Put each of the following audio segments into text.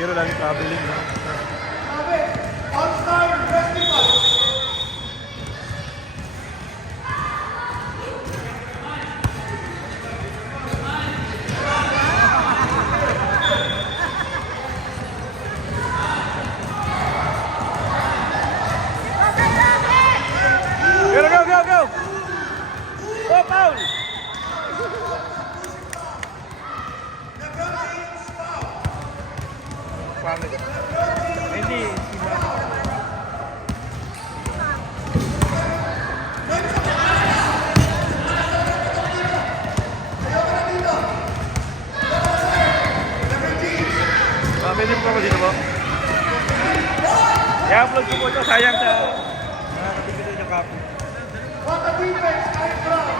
Siguro lagi traveling, no? All-Star Festival. Go! Oh, foul! Hindi, pwede mo pa dito po? I-upload ko po ito, sayang sa nakakatipid yung copy. What a defense, I'm proud.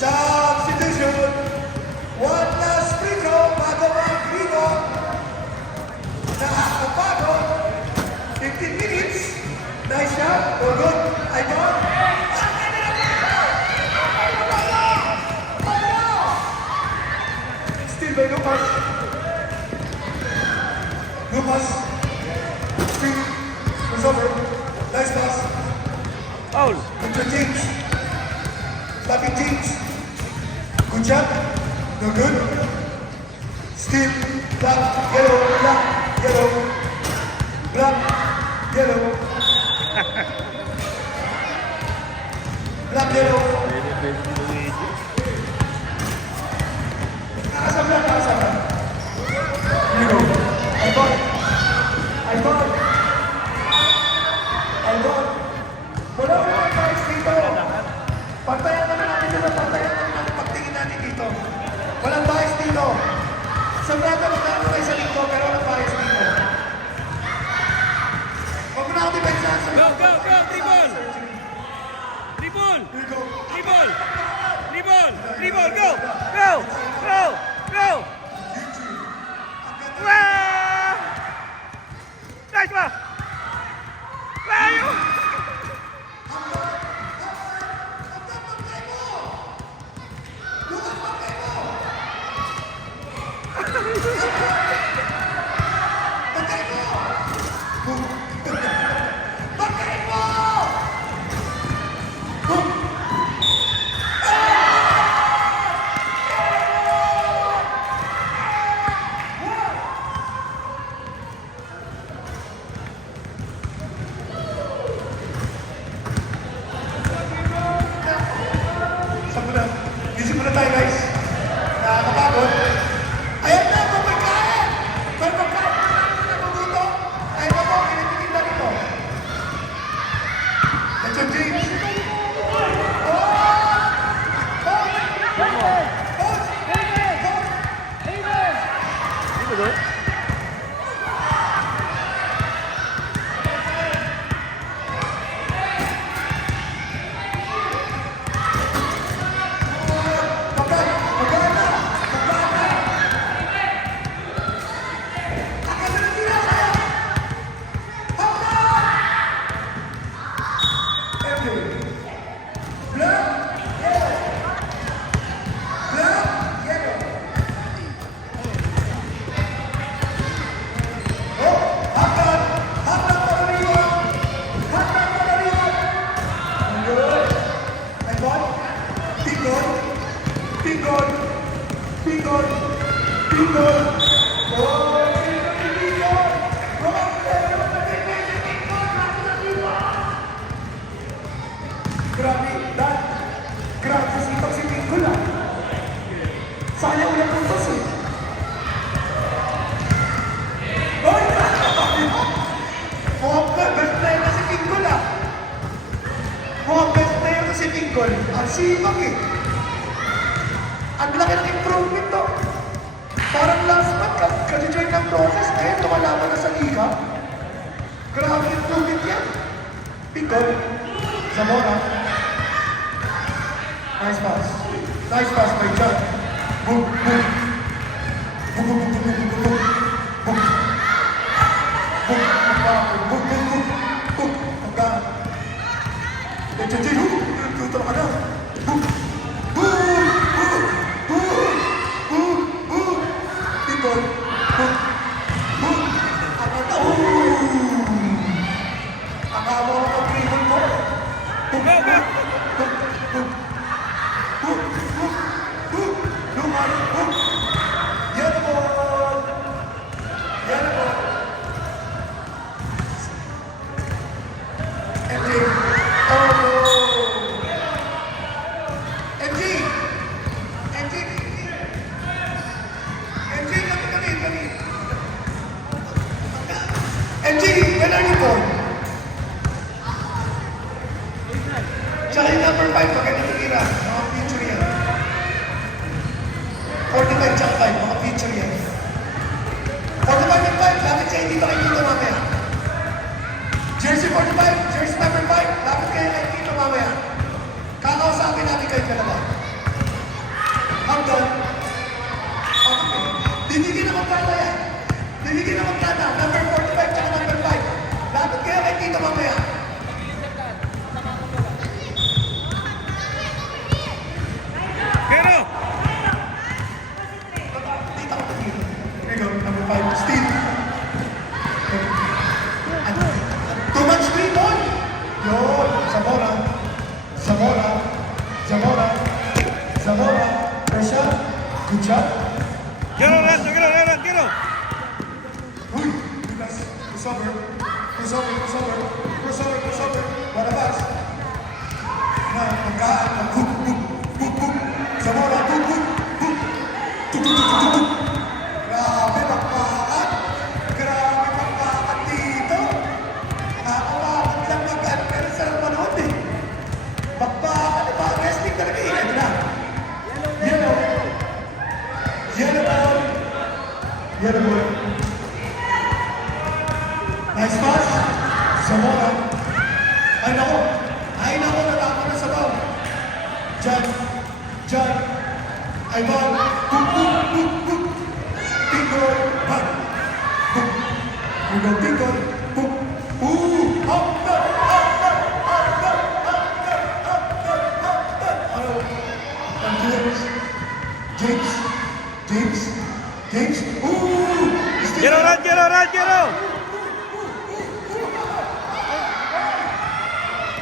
Substitution. One last free throw bago mag-grino. Nakakapagod. 15 minutes. Nice shot. All good. Icon. Still by Lucas. Lucas. Still. It's over. Nice pass. Foul. Into James. Slapping James. Good job. No good. Still. Black. Yellow. Black. Yellow. Black. Yellow. Black. Yellow. Nakasabla. Nakasabla. Here we go. I got it. I got it. I got it. Wala ko mga guys dito. Pantayan naman natin dito. Pantayan naman natin pagtingin natin dito. Walang bias dito. Sabrado magkano kayo sa linggo pero walang bias dito. Huwag mo na ako depensa. Go, go, go, dribble! Dribble! Here we go. Dribble! Dribble! Dribble! Go! Go! Go! Go! Wow! Nice one! Wow! Busy muna tayo guys. Nakakapagod. Ayan na, may pagkain! May pagkain na dito. Ayan na po, kinitigil na dito. Let's go, James. Dito doon? Grabe, Dan. Grabe, sipag si Pinggol ah. Sana ulit ng tos eh. Oy! Mukhang best player na si Pinggol ah. Mukhang best player na si Pinggol. Ang sipag eh. Ang laki ng improvement to. Parang last month kasi-join ng process ngayon lumalaban na sa liga. Grabe improvement yan. Pinggol. Zamora. Nice pass. Nice pass by John. Boom, boom. Boom, boom, boom, boom, boom, boom, boom. Boom. Boom, boom, boom, boom, boom. Hanggang. Tuto ka na. Boom. Boom, boom, boom, boom, boom. Pinggol. Boom. Boom. Ang amo ko ng dribble mo. Boom, Go, go! boom, boom. Boom, boom, boom. Luman, boom. Yan po. Yan po. MJ. Oh. MJ. MJ. MJ, kami. MJ, when are you born? Tsaka yung number 5, pag natitira, mga future yan. 45 tsaka 5, mga future yan. 45 and 5, lapit siya, hindi ba kayo dito mamaya? Jersey 45, jersey number 5, lapit kayo kayo dito mamaya. Kakausapin natin kayo dalawa. Hanggang. Okay. Dinigin na magkata yan. Dinigin na magkata. Number 45 tsaka number 5. Lapit kaya kay Tito mamaya. Kero! Tita ko dito. Here you go. Number 5. Steve. Too much free ball. Yun. Zamora. Zamora. Zamora. Zamora. Pressure. Good job. Kero, Ran! Kero! Uy! Lucas. Crossover. Crossover. Crossover. Crossover. Crossover. Barabas. Na, pagkaan. Hook. Hook. Hook. Hook. Zamora. Hook. Hook. Hook. Tuk. Tuk. Tuk. Tuk. Tuk. Grabe magpakan. Grabe magpakan dito. Nakakawakan lang mag-an. Pero sarap manood eh. Magpakan. Diba? Wrestling talaga eh. Ano na? Yellow. Yellow ball. Yellow ball. Nice pass. Zamora. Ay nako. Natako na sa ball. John. Ay ball. Book. Tingol. Bang. Book. We go tingol. Book. Up. Ano? James. Kero, Ran! Kero!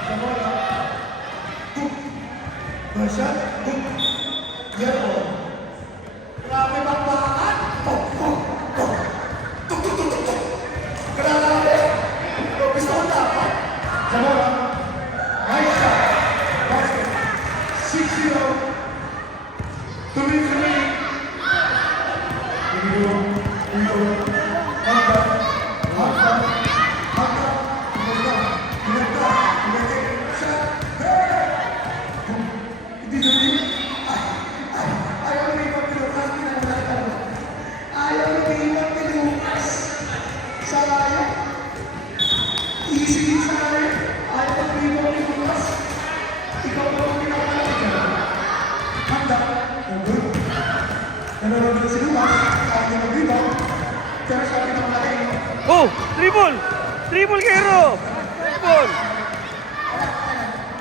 Zamora. Book. Basha. Book. Yellow. Grabe magpakan. Tuk. Grabe. Gusto ko dapat. Zamora. Nice shot. Basket. 6-0. Tuloy. Nanonood si Lucas, sabi niya mag-rebound, pero sabi ng malaki mo, Oh! Triple! Kero! Triple!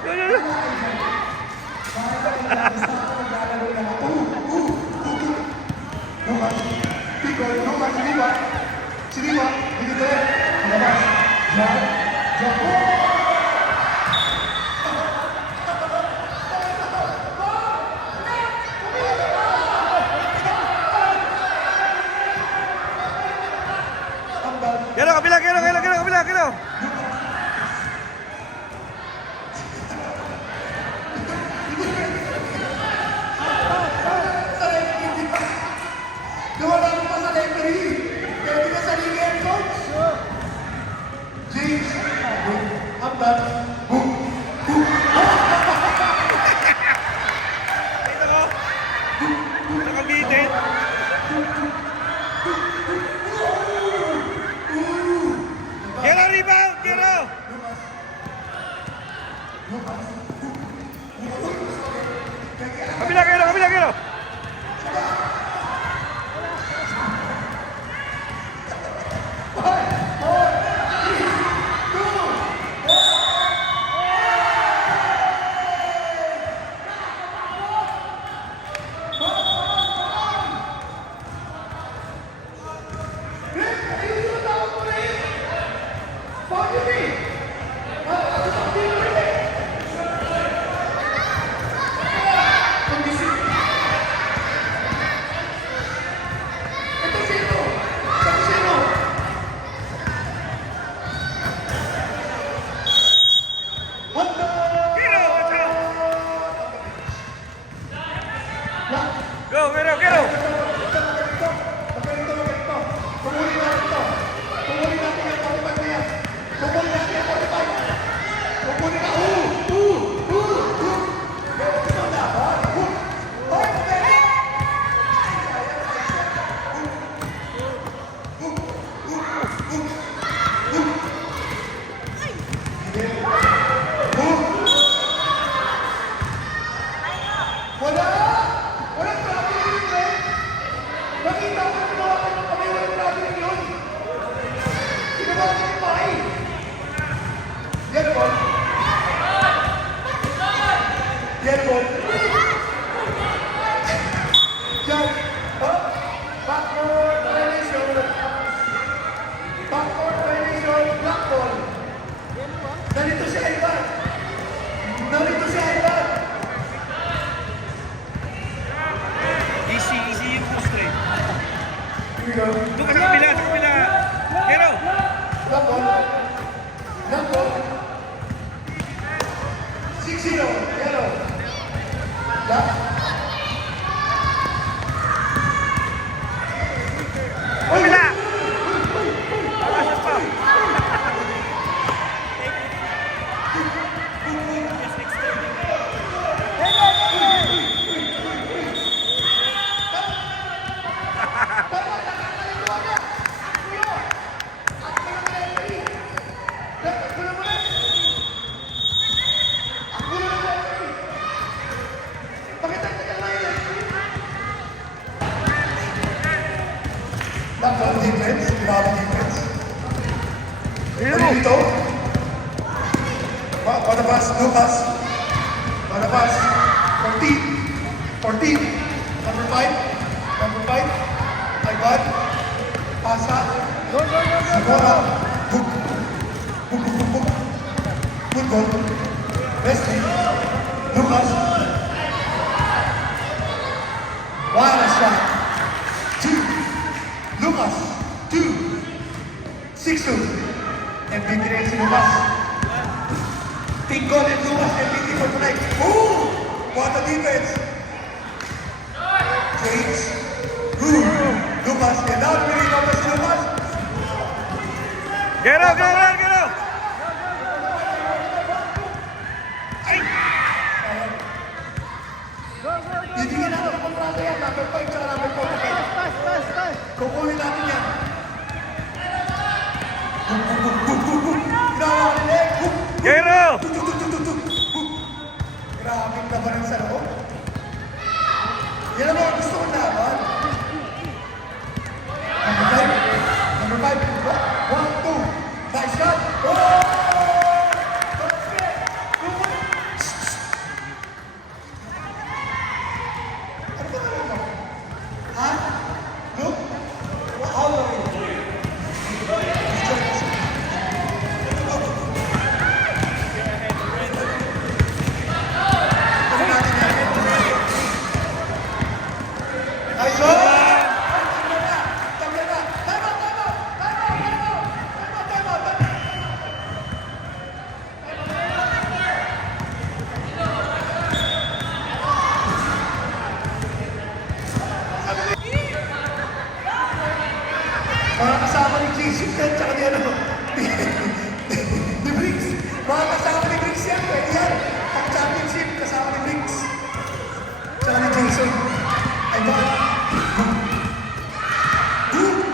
Yun. Lucas, Siliwa, hindi ko rin, malabas, John, Kero, kabila! Nawala ko pa sa referee. Pwede ka sa league coach. James. Hamdan. Boom. Kita mo? Nakabitin. Kero, rebound! Kero! Kabila, Kero! Yeah. Kabila! Pakasas pa! Just extending Grabe defense, grabe defense. Hero! Ano dito? Palabas, Lucas. Palabas. 14. 14. Number 5. Number 5. Ivan. Pasa. Zamora. Book. Book, book, book, book. Good goal. Wesley. Lucas. What a shot. 2. Lucas. 2. 6-2. MVP rin si Lucas. Tingkol and Lucas MVP for tonight. Ooh! What a defense! James. Ooh! Lucas. And now really number si Lucas. Get up, get up, get up! Bibigyan natin ang kontrata yan. Number 5 tsaka number 45. Kukunin natin yan. Book, book, book, book, book, book. Ginawa ka nila eh. Book. Gero! Tuk, tuk, tuk, tuk, tuk, tuk. Grabe ka ba rin sa loob? Yan ang mga gusto kong laban. Number 5. Number 5. 1, 2. Nice shot. Oh! Don't spit. Ano ba naman mo? Ha? Look? How are you? Nice shot! Mga kasama ni Jesus yan, tsaka ni ano, ni Briggs. Mga kasama ni Briggs yan, pwede yan. Ang championship, kasama ni Briggs. Tsaka ni Jason. Ay ba?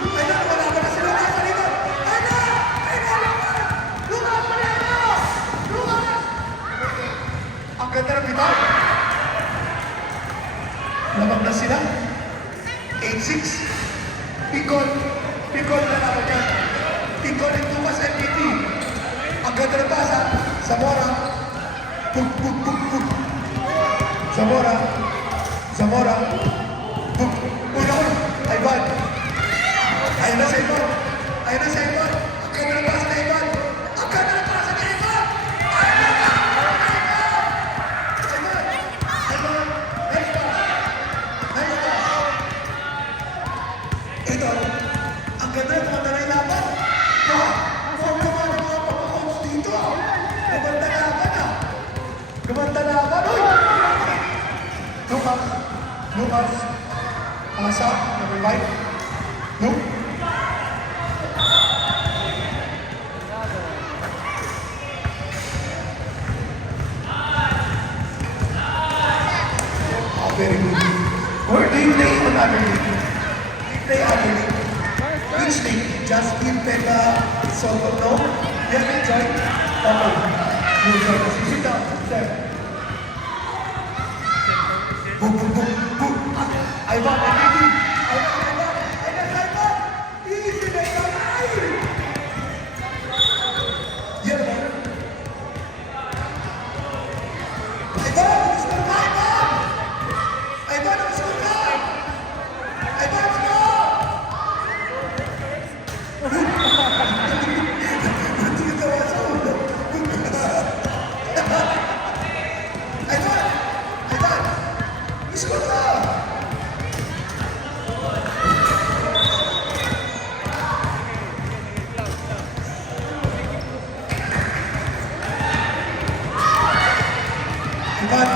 Ay na, wala ba na sila na sa likod? Ay na! Ay na, Lucas! Lucas, Mariano! Lucas! Ang ganda ng bitaw. Labag na sila. 8-6. Picol. Picol na naman yan. Picol and Lucas MVP. Ang ganda ng pasa. Zamora. Pug, pug, pug, pug. Zamora. Zamora. Pug. Uy, naku. Ivan. Ayun na sa Ivan. Ayun na sa Ivan. Ang ganda ng pasa na Ivan. Ang ganda ng pasa na Ivan. Ivan. Ivan. Nice pass. Nice pass. Ito. Ang ganda ng mga tanay laban. Huwag naman ang mga pagkakoms dito. Gumanda laban ah. Gumanda laban. Uy! Lucas. Lucas. Pasa. Number 5. Luke. Very good. Where do you play on other league? Do you play other league? Which league? Just in Pega, Solo, no? You haven't joined? Okay. You join us. You sit down. Sir. Boom, boom, boom, boom. Ivan, MVP. Ivan. Easy na yun. Yan ba? Ivan, gusto ka, Ivan! Ivan, gusto ka! Ivan, let's go! Hindi ka tawa sa ulo. Ivan, gusto ka! Ivan,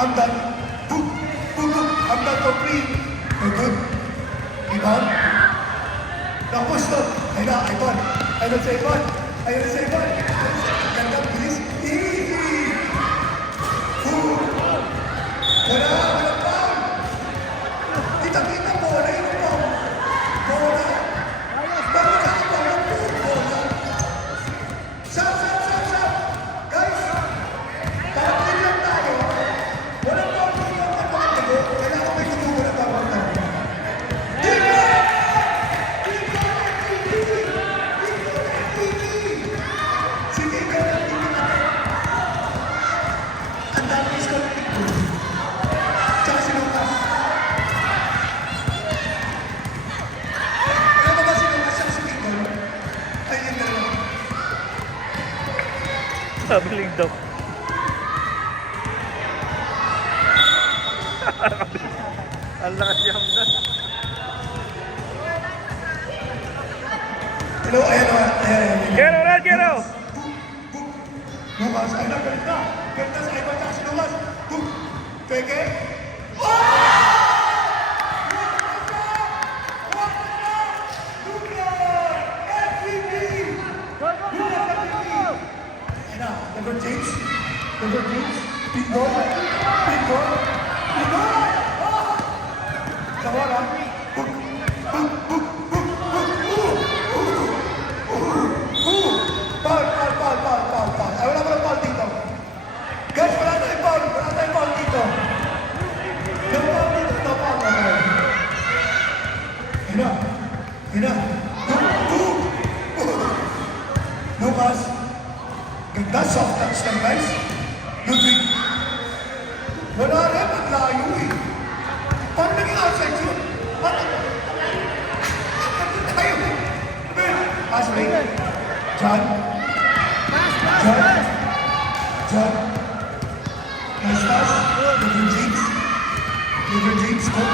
I'm done. Boom, boom, boom. I'm done for free. You're good. Rebound. Now push them. Ayun na, Ivan. Ayun na sa Ivan. Ayun na sa Ivan. Ganda, bilis. Easy. Boom. Wala foul. Kita-kita mo, wala yung foul. Bola. Bakit ka ba? Bola. Shot. Guys, kapatid lang tayo. Walang foul sa iyo ang kapatid ko. Kailangan may tutubo na tawag na. Sige, kaya hindi natin. Ang dami is konflikt ko. Tsaka si Lucas. Alam mo ba si Lucas tsaka si Victor? Ay, yun na lang. Traveling daw. Ang lakas yung doon. Hello, ayan. Gero, Red, Gero! Lucas, ay na, galit na. Galit na sa iba tsaka si Lucas. Boom! Peke. Lebron James. Big goal. Sa bola. Foul. Ay, wala pa ng foul dito. Guys, wala tayong foul dito. No foul. Hina. Lucas. Ganda, soft touch lang, guys. Ludwig. Wala rin, ang layo eh. Paano naging outside yun? Paano tayo? Pass break. John. Nice pass. Lebron James. Go.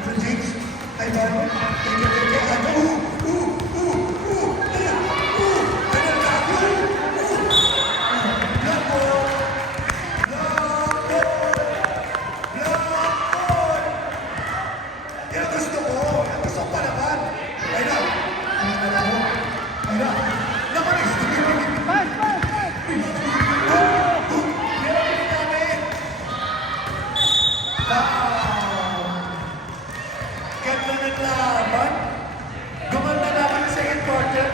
Lebron James. Ivan. Teke. Ganda ng laban. Gumanda naman sa second quarter.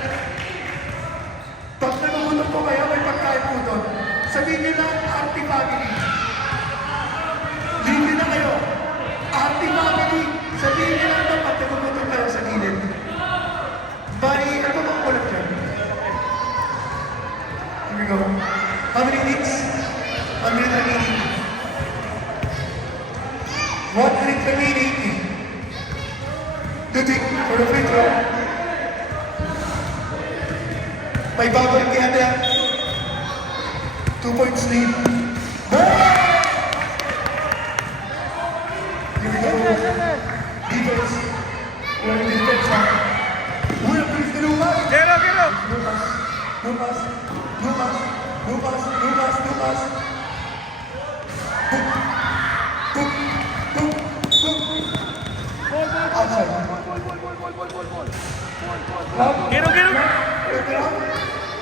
Pag nangungulog po kayo, may pagkain po doon. Sabihin nyo lang, Arty Family. Libre na kayo. Arty Family. Sabihin nyo lang dapat nangungulog kayo sa gilid. Bye. Ano bang kulat dyan? Here we go. How many minutes? 1 minute remaining. 1 minute remaining. Dudik for the free throw. May babalik kaya niya. 2 points lead. Here we go. Defense. We're in defense now. Uy, ang bilis ni Lucas. Gero! Lucas. Outside. Gero!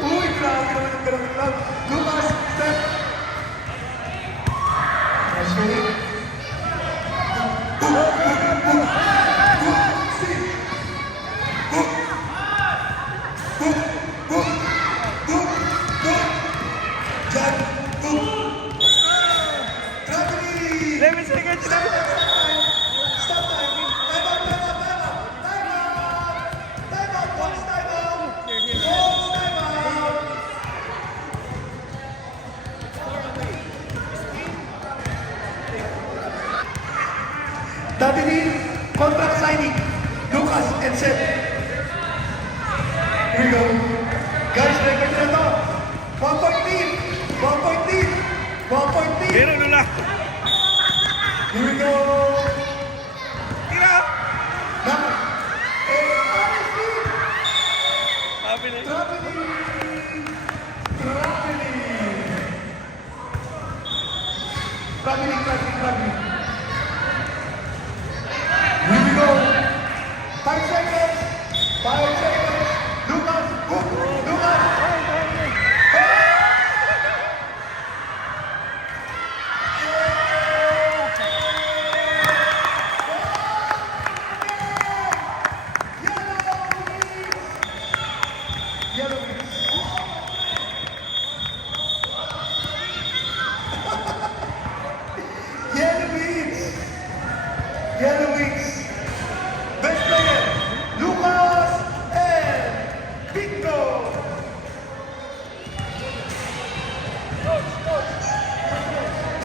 Uy, grabe naman yung grab. Lucas, step. Nice play. John, gravity. 11 seconds na. Stop time. Time out. Box time out. Dati ni contract signing, Lucas and Seth. Here we go. Guys, record na to. 1 point lead. Gero, lula. Here we go. Tira! Now, honestly, Sabi na. gravity. Traveling.